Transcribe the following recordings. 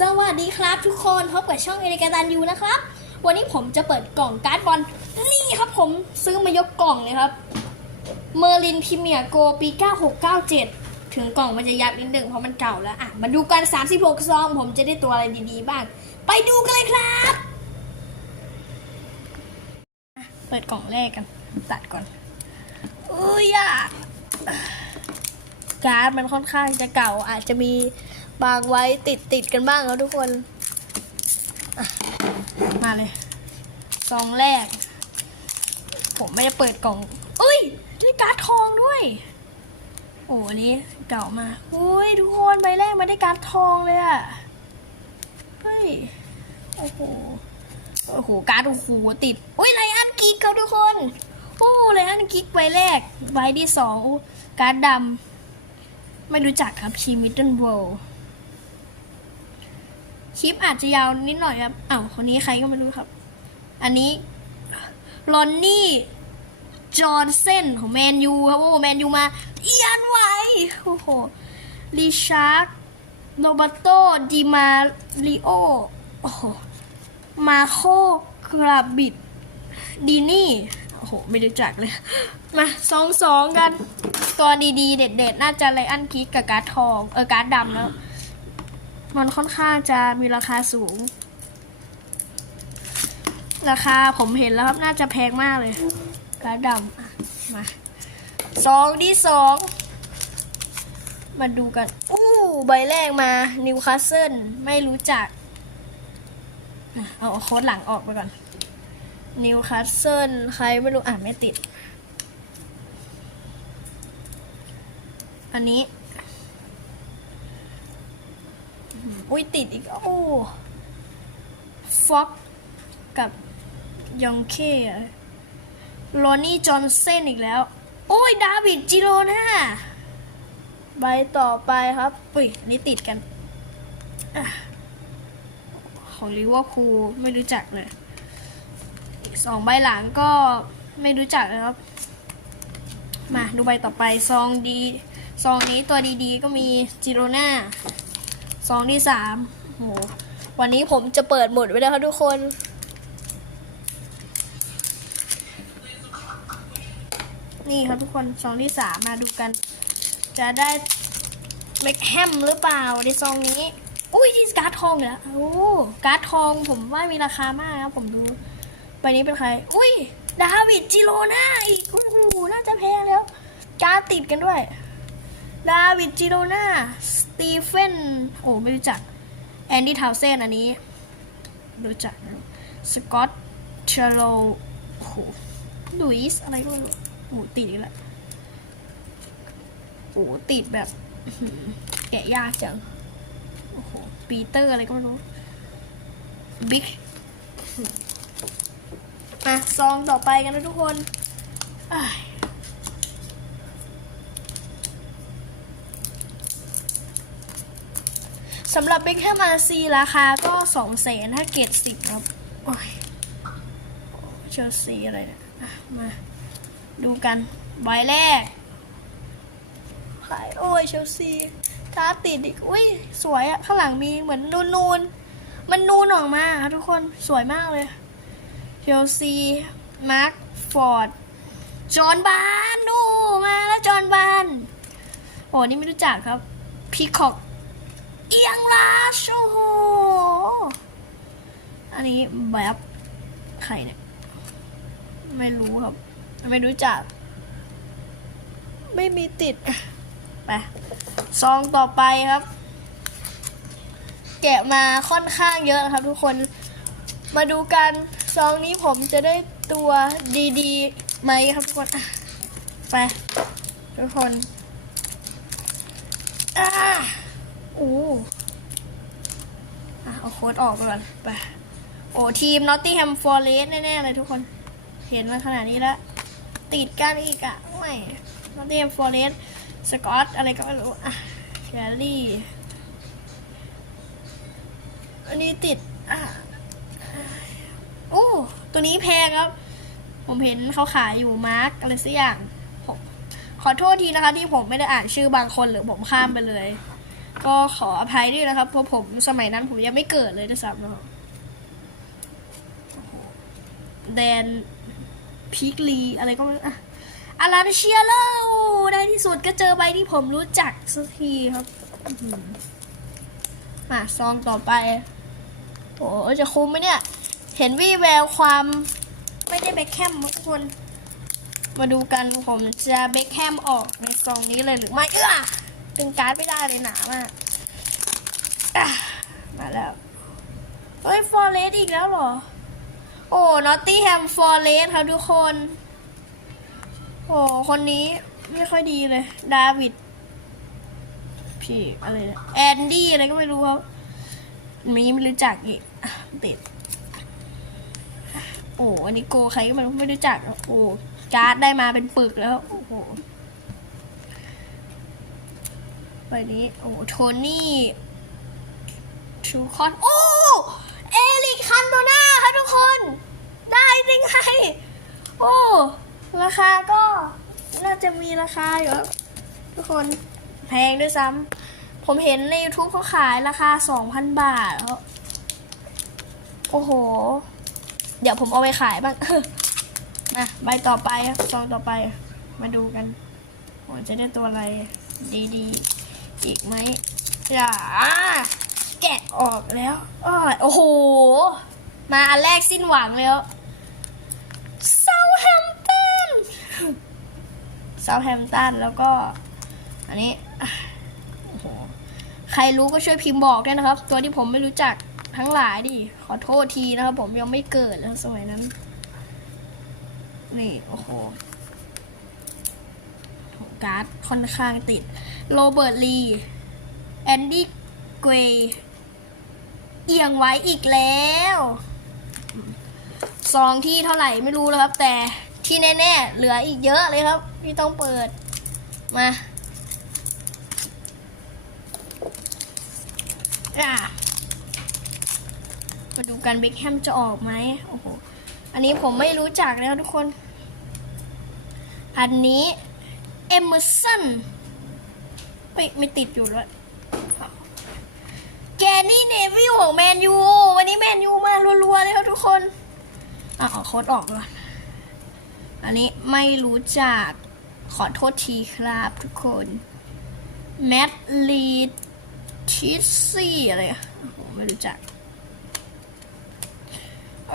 สวัสดีครับทุกคนพบกับช่องเอริกาตันยูนะครับ วันนี้ผมจะเปิดกล่องการ์ดบอลนี่ครับผมซื้อมายกกล่องเลยครับเมอร์ลินพิเมียโกปี 9697 ถึงกล่องมันจะยับนิดหนึ่งเพราะมันเก่าแล้วอะมาดูกัน 36 ซอง ผมจะได้ตัวอะไรดีๆบ้าง ไปดูกันเลยครับ เปิดกล่องแรกกัน ตัดก่อนอุ้ยอะการ์ดมันค่อนข้างจะเก่าอาจจะมี บางไว้ติดติดกันบ้างครับทุกคนมาเลยซองแรก ผมไม่ได้เปิดกล่องอุ้ยได้การ์ดทองด้วย โอ้อันนี้เก่ามาอุ้ยทุกคนใบแรกมาได้การ์ดทองเลยอะเฮ้ยโอ้โหโอ้โหการ์ดโอ้โหติดอุ้ยไรอันกิกครับทุกคนโอ้ไรอันกิกใบแรกใบที่สองการ์ดดำไม่รู้จักครับชีมิดเดิลเวล์ คลิปอาจจะยาวนิดหน่อยครับอ้าวคนนี้ใครก็ไม่รู้ครับ อันนี้ลอนนี่จอร์นเซนของแมนยูครับโอ้แมนยูมาเอียนไว้โอ้โหริชาร์ดโรบัตโตดิมาริโอโอ้โหมาโคกราบิดดีนี่โอ้โห ไม่รู้จักเลย มาสองสองกัน ตัวดีๆ เด็ดๆ น่าจะไลอันคิกกับการ์ดทอง เออการ์ดดำแล้ว มันค่อนข้างจะมีราคาสูง ราคาผมเห็นแล้วครับ น่าจะแพงมากเลยกร์ดำมาสองที่สองมาดูกัน อู้ใบแรกมานิวคาสเซิลไม่รู้จัก เอาโค้ดหลังออกไปก่อนนิวคาสเซิลใครไม่รู้อะไม่ติด อันนี้ อุ้ยติดอีก โอ้ฟ็อกกับยองเคโรนี่จอห์นเซนอีกแล้ว โอ้ย ดาวิดจิโรนาใบต่อไปครับอุ้ยนี่ติดกันอของลิเวอร์พูลไม่รู้จักเลยสองใบหลังก็ไม่รู้จักนะครับ มาดูใบต่อไปซองดีซองนี้ตัวดีๆ ก็มีจิโรน่า ซองที่สามโหวันนี้ผมจะเปิดหมดไว้แล้วครับทุกคน นี่ครับทุกคนซองที่สามมาดูกัน จะได้เมคแฮมหรือเปล่าในซองนี้ อุ้ยที่การ์ดทองเหรอโอ้การ์ดทองผมว่ามีราคามากครับผมดูใบนี้เป็นใคร อุ้ยดาวิดจิโรนาอีกโอ้โหน่าจะแพงแล้วการ์ดติดกันด้วย ดาวิดจิโรนาสตีเฟนโอ้ไม่รู้จัก แอนดี้ทาวเซนอันนี้ รู้จัก สกอตเชโลโอ้โหลุยส์อะไรก็ไม่รู้โอ้ติดอีกแล้วโอ้ติดแบบแกะยากจัง โอ้โห ปีเตอร์อะไรก็ไม่รู้ บิ๊กมาซองต่อไปกันนะทุกคนอ้าย สำหรับเบคแฮมมาซีราคาก็สองแสนถ้าเกรดสิบครับโอ้ยเชลซีอะไรเนี่ยอะมาดูกันใบแรกขายโอ้ยเชลซีท้าติดอีกอุ้ยสวยอะข้างหลังมีเหมือนนูนนูนมันนูนออกมาครับทุกคนสวยมากเลยเชลซีมาร์คฟอร์ดจอห์นบานดูมาแล้วจอห์นบานโอ้นี่ไม่รู้จักครับพีคอก เอียงลาชโอ้โหอันนี้แบบใครเนี่ย ไม่รู้ครับ ไม่รู้จัก ไม่มีติด ไปซองต่อไปครับ แกะมาค่อนข้างเยอะครับทุกคน มาดูกันซองนี้ผมจะได้ตัวดีๆไหมครับทุกคน ไป ทุกคนอ่า อู้อะเอาโค้ดออกก่อน ไป โอ้ทีมนอตติแฮมฟอร์เรสแน่ๆเลยทุกคน เห็นมาขนาดนี้แล้ว ติดกันอีกอะไม่นอตติแฮมฟอร์เรสสกอตอะไรก็ไม่รู้อะแคลรี่ อันนี้ติดอะโอ้ ตัวนี้แพงครับ ผมเห็นเขาขายอยู่มาร์กอะไรสักอย่างขอโทษทีนะคะที่ผมไม่ได้อ่านชื่อบางคนหรือผมข้ามไปเลย ก็ขออภัยด้วยนะครับ เพราะผมสมัยนั้นผมยังไม่เกิดเลยด้วยซ้ำเนาะโอ้โหแดนพีคลีอะไรก็ไม่รู้อะอาราเชียเลในที่สุดก็เจอใบที่ผมรู้จักสักทีครับมาซองต่อไป โอ้จะคุ้มไหมเนี่ย เห็นวี่แววความไม่ได้เบคแฮมทุกคน มาดูกันผมจะเบคแฮมออกในซองนี้เลยหรือไม่เอ้อ ดึงการ์ดไม่ได้เลยหนามากมาแล้ว เฮ้ยฟอร์เรสอีกแล้วเหรอ โอ้นอตตี้แฮมฟอร์เรสครับทุกคน โอ้คนนี้ไม่ค่อยดีเลย ดาวิด พี่อะไรนี่ยแอนดี้อะไรก็ไม่รู้ครับมีไม่รู้จักอีกอะติดโอ้อันนี้โกใครก็ไม่รู้ไม่รู้จักอะโอ้การ์ดได้มาเป็นปึกแล้ว โอ้โห ใบนี้ โอ้โทนี่ชูคอน โอ้ เอลิกคันโดนาค่ะทุกคน ได้จริงไงโอ้ ราคาก็น่าจะมีราคาอยู่ทุกคนแพงด้วยซ้ำ ผมเห็นใน YouTube เขาขายราคา 2,000 บาทแล้วโอ้โห เดี๋ยวผมเอาไปขายบ้างมาใบต่อไปซองต่อไป มาดูกันว่าจะได้ตัวอะไรดีๆ อีกไหมอย่าแกะออกแล้วโอ้โห มาอันแรกสิ้นหวังแล้วเซาแฮมตันเซาแฮมตันแล้วก็ อันนี้โอ้โหใครรู้ก็ช่วยพิมพ์บอกด้วยนะครับ ตัวที่ผมไม่รู้จักทั้งหลายดิขอโทษทีนะครับ ผมยังไม่เกิดแล้วสมัยนั้น นี่ โอ้โห การ์ดค่อนข้างติด โรเบิร์ตลีแอนดี้เกรย์เอียงไว้อีกแล้วซองที่เท่าไหร่ไม่รู้แล้วครับ แต่ที่แน่ๆเหลืออีกเยอะเลยครับ ที่ต้องเปิดมาอะมาดูกันเบคแฮมจะออกไหมโอ้โห อันนี้ผมไม่รู้จักแล้วทุกคน อันนี้ เอมเมอร์สันไม่ไม่ติดอยู่แล้วแกนี่เนวิลของแมนยูวันนี้แมนยูมารัวๆเลยครับทุกคนอะขอโค้ดออกก่อนอันนี้ไม่รู้จักขอโทษทีครับทุกคนแมดลีทิสซี่อะไรอะโอ้ไม่รู้จัก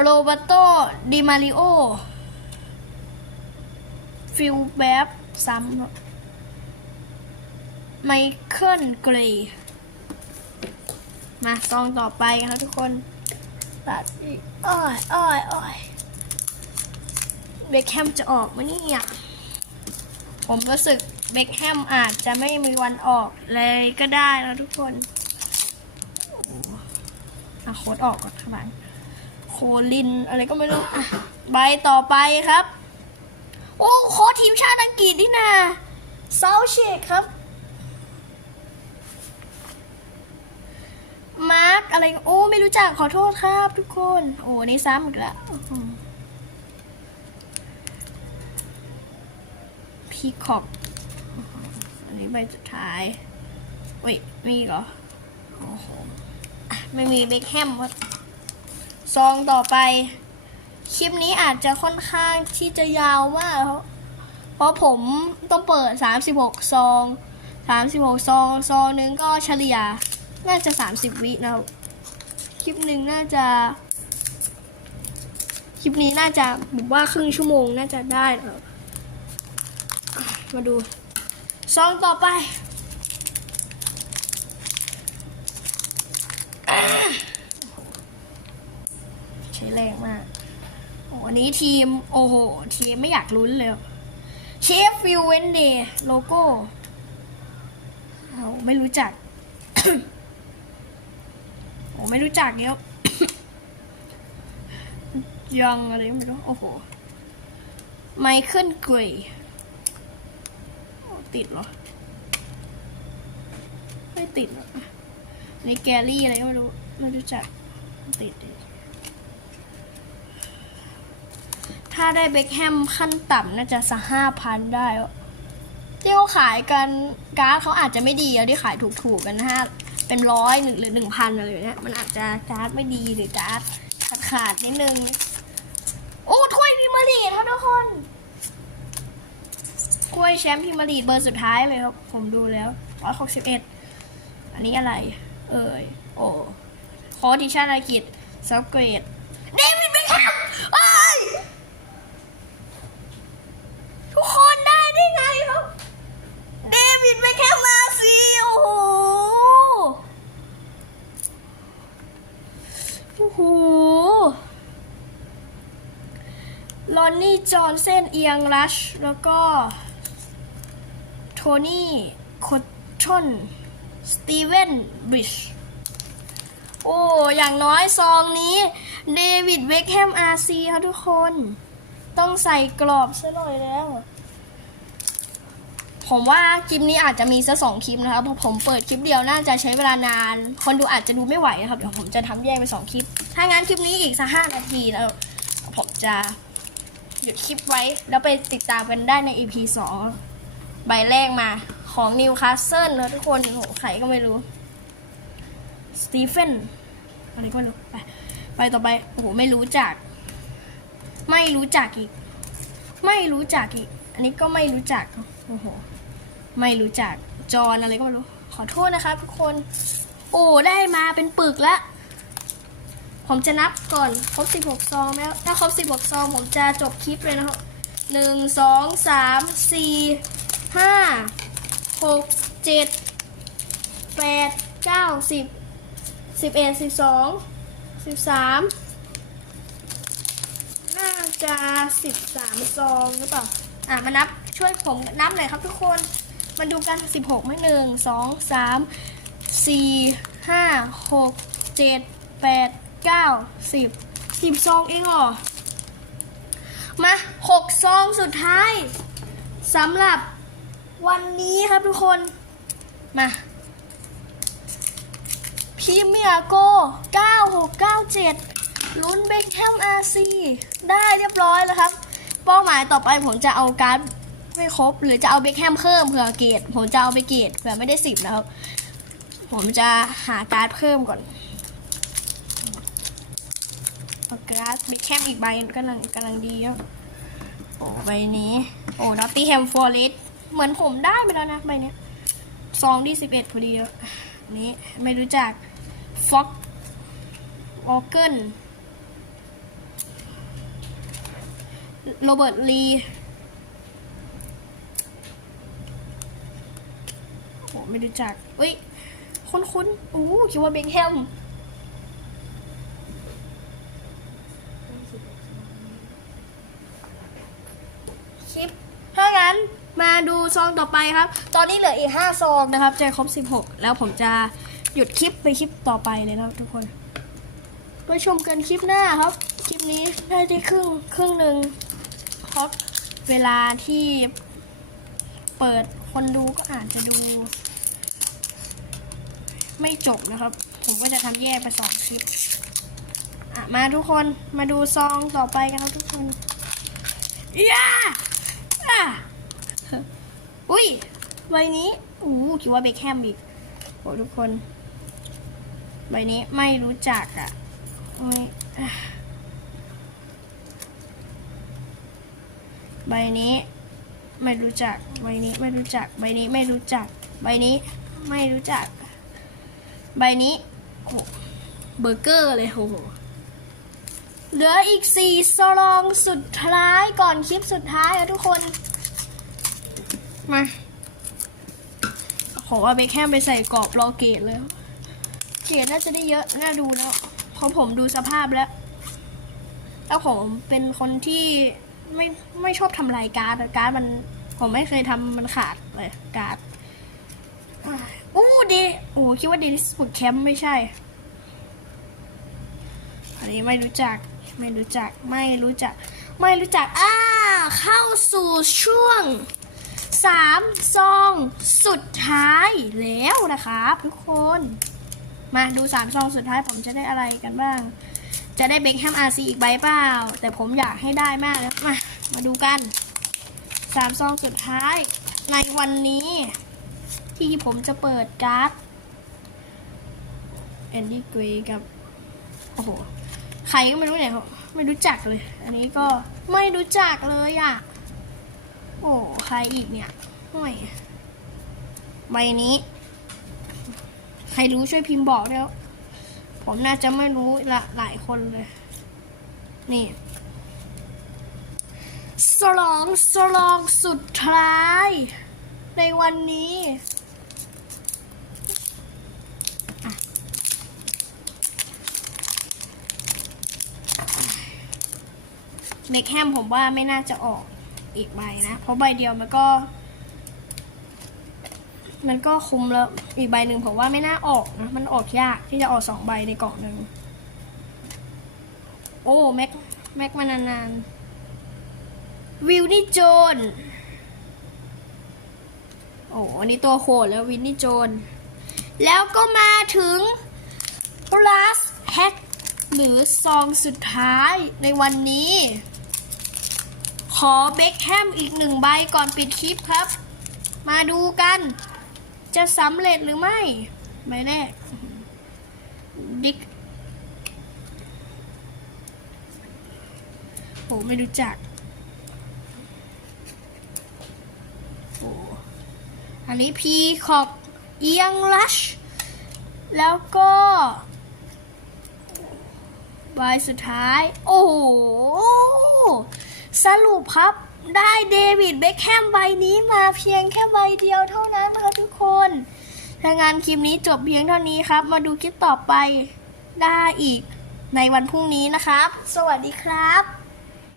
โรเบโตดิมาริโอ ฟิลแบบซ้ำไมเคิลเกรย์มาซองต่อไปครับทุกคนตัดอีกอ้อยอ้อยอ้อยเบคแฮมจะออกมานี่อะผมรู้สึกเบคแฮมอาจจะไม่มีวันออกเลยก็ได้นะทุกคนโอ้อะโค้ดออกก่อนข้างหลังโคลินอะไรก็ไม่รู้ ใบต่อไปครับ โอ้โค้ชทีมชาติอังกฤษนี่นาเซาเชกครับ มาร์กอะไร โอ้ไม่รู้จักขอโทษครับทุกคน โอ้นี่ซ้ำอีกแล้วพีคอกอันนี้ใบสุดท้ายเว้ยมีอีกเหรอ โอ้โหอะไม่มีเบคแฮมครับซองต่อไป คลิปนี้อาจจะค่อนข้างที่จะยาวมากเพราะผมต้องเปิด 36 ซอง 36 ซอง ซองหนึงก็เฉลี่ย น่าจะ 30 วินะครับ คลิปหนึ่งน่าจะ คลิปนี้น่าจะผมว่าครึ่งชั่วโมงน่าจะได้แล้วอะมาดู ซองต่อไปใช้แรงมาก อันนี้ทีม โอ้โห ทีมไม่อยากลุ้นเลยเชฟฟิลเวนเดย์โลโก้ไม่รู้จัก โอ้ไม่รู้จักเนี้ยยังอะไรไม่รู้ โอ้โห ไมเคิลเกรยติดเหรอ ไม่ติดหรอกนี่แกรี่อะไรก็ไม่รู้ ไม่รู้จัก ติดดิ ถ้าได้เบคแฮมขั้นต่ำน่าจะสักห้าพันได้ ที่เขาขายกันการ์ดเขาอาจจะไม่ดีอะที่ขายถูกๆกันนะฮะ เป็นร้อยหนึ่งหรือหนึ่งพันอะไรอย่างเงี้ยมันอาจจะการ์ดไม่ดีหรือการ์ดขาดขาดนิดนึง โอ้ถ้วยพิมารีดครับทุกคนถ้วยแชมป์พิมารีเบอร์สุดท้ายเลยครับ ผมดูแล้วร้อยหกสิบเอ็ดอันนี้อะไร เอ่ยโอ้คอดิชันอากิจซับเกรดเดวิดเบคแฮมเอ้ย ทุกคนได้ได้ไงครับ เดวิดเบคแฮมมาสิโอ้โห โอ้โหลอนนี่ จอห์นเซนเอียงรัช แล้วก็ โทนี่โคชชอน สตีเวนบริดจ์โอ้ อย่างน้อยซองนี้ เดวิดเบคแฮมอาร์ซีครับทุกคน ต้องใส่กรอบซะหน่อยแล้ว ผมว่าคลิปนี้อาจจะมีสักสองคลิปนะครับเพราะผมเปิดคลิปเดียวน่าจะใช้เวลานาน คนดูอาจจะดูไม่ไหวนะครับเดี๋ยวผมจะทำแยกเป็นสองคลิป ถ้างั้นคลิปนี้อีกสักห้านาทีแล้ว ผมจะหยุดคลิปไว้ แล้วไปติดตามกันได้ใน EP สองใบแรกมาของนิวคาสเซิลนะทุกคนโอ้โหใครก็ไม่รู้สตีเฟนอะไรก็ไม่รู้ไปไปต่อไปโอ้โหไม่รู้จัก ไม่รู้จักอีก ไม่รู้จักอีก อันนี้ก็ไม่รู้จักโอ้โห ไม่รู้จักจอนอะไรก็ไม่รู้ ขอโทษนะครับทุกคน โอ้ได้มาเป็นปึกแล้วผมจะนับก่อนครบ 16 ซองแล้ว ถ้าครบ 16 ซอง ผมจะจบคลิปเลยนะครับหนึ่งสองสามสี่ห้าหกเจ็ดแปดเก้าสิบสิบเอ็ดสิบสองสิบสามน่าจะสิบสามซองหรือเปล่า อะ มานับช่วยผมนับหน่อยครับทุกคน มาดูกันสิบหกไม่หนึ่งสองสามสี่ห้าหกเจ็ดแปดเก้าสิบสิบซองเองเหรอ มาหกซองสุดท้ายสำหรับวันนี้ครับทุกคน มาพรีเมียร์โก 9697 ลุ้นเบคแฮมอาซีได้เรียบร้อยแล้วครับ เป้าหมายต่อไปผมจะเอาการ์ด ไม่ครบ หรือจะเอาเบคแฮมเพิ่มเผื่อเกรดผมจะเอาไปเกรดเผื่อไม่ได้สิบนะครับ ผมจะหาการ์ดเพิ่มก่อนเอาการ์ดเบคแฮมอีกใบกำลังกำลังดีครับโอ้ใบนี้ โอ้นอตตี้แฮมฟอร์เรสเหมือนผมได้ไปแล้วนะใบเนี้ยซองที่สิบเอ็ดพอดีแล้วอันนี้ไม่รู้จักฟ็อกวอลเกิลโรเบิร์ตลีโอ้ ไม่รู้จักเอ้ยคุ้นๆอู้คิดว่าเบคแฮมคลิปถ้างั้นมาดูซองต่อไปครับ ตอนนี้เหลืออีก 5 ซองนะครับจะครบ 16 แล้วผมจะหยุดคลิปไปคลิปต่อไปเลยนะครับทุกคนไปชมกันคลิปหน้าครับ คลิปนี้ได้ที่ครึ่งครึ่งหนึ่งเพราะเวลาที่เปิดคนดูก็อาจจะดู ไม่จบนะครับ ผมก็จะทำแยกไปสองคลิปอะมาทุกคนมาดูซองต่อไปกันครับทุกคนย่าอะอุ้ยใบนี้อู้คิดว่าเบคแฮมอีกโหทุกคน ใบนี้ไม่รู้จักอะไม่อะใบนี้ไม่รู้จัก ใบนี้ไม่รู้จัก ใบนี้ไม่รู้จัก ใบนี้ไม่รู้จัก ใบนี้เบอร์เกอร์เลยโหเหลืออีกสี่ซองสุดท้ายก่อนคลิปสุดท้ายอะทุกคน มาขอว่าเบคแฮมไปใส่กรอบรอเกตเลย เกตน่าจะได้เยอะ น่าดูแล้วเพราะผมดูสภาพแล้ว แล้วผมเป็นคนที่ไม่ไม่ชอบทำลายการ์ดการ์ดมัน ผมไม่เคยทำมันขาดเลยการ์ด อู้ดี โอ้คิดว่าดีที่สุดแคมป์ไม่ใช่ อันนี้ไม่รู้จัก ไม่รู้จัก ไม่รู้จัก ไม่รู้จัก อ่า เข้าสู่ช่วงสามซองสุดท้ายแล้วนะครับทุกคน มาดูสามซองสุดท้ายผมจะได้อะไรกันบ้าง จะได้เบคแฮมอาร์ซีอีกใบเปล่า แต่ผมอยากให้ได้มากแล้วมา มาดูกันสามซองสุดท้ายในวันนี้ ที่ผมจะเปิดการ์ดแอนดี้เกรย์กับ โอ้โห ใครก็ไม่รู้เนี่ยไม่รู้จักเลย อันนี้ก็ไม่รู้จักเลยอะ โอ้ใครอีกเนี่ยห่วยใบนี้ ใครรู้ช่วยพิมพ์บอกด้วยผมน่าจะไม่รู้ละหลายคนเลย นี่สลองสลองสุดท้าย ในวันนี้ เบคแฮมผมว่าไม่น่าจะออกอีกใบนะ เพราะใบเดียวมันก็ มันก็คุ้มแล้ว อีกใบหนึ่งผมว่าไม่น่าออกนะ มันออกยากที่จะออกสองใบในกล่องหนึ่ง โอ้แม็กแม็กมานานๆ วิลนี่โจน โอ้อันนี้ตัวโคดแล้ววินนี่โจน แล้วก็มาถึง plus hack หรือซองสุดท้ายในวันนี้ อเบคแฮมอีกหนึ่งใบก่อนปิดคลิปครับ มาดูกัน จะสำเร็จหรือไม่ใบแรกบิ๊กโหไม่รู้จักโออันนี้พีขอบเอียงลัช แล้วก็ใบสุดท้าย โอ้โห สรุปครับได้เดวิดเบคแฮมใบนี้มาเพียงแค่ใบเดียวเท่านั้นครับทุกคนถ้างานคลิปนี้จบเพียงเท่านี้ครับ มาดูคลิปต่อไปได้อีกในวันพรุ่งนี้นะครับ สวัสดีครับ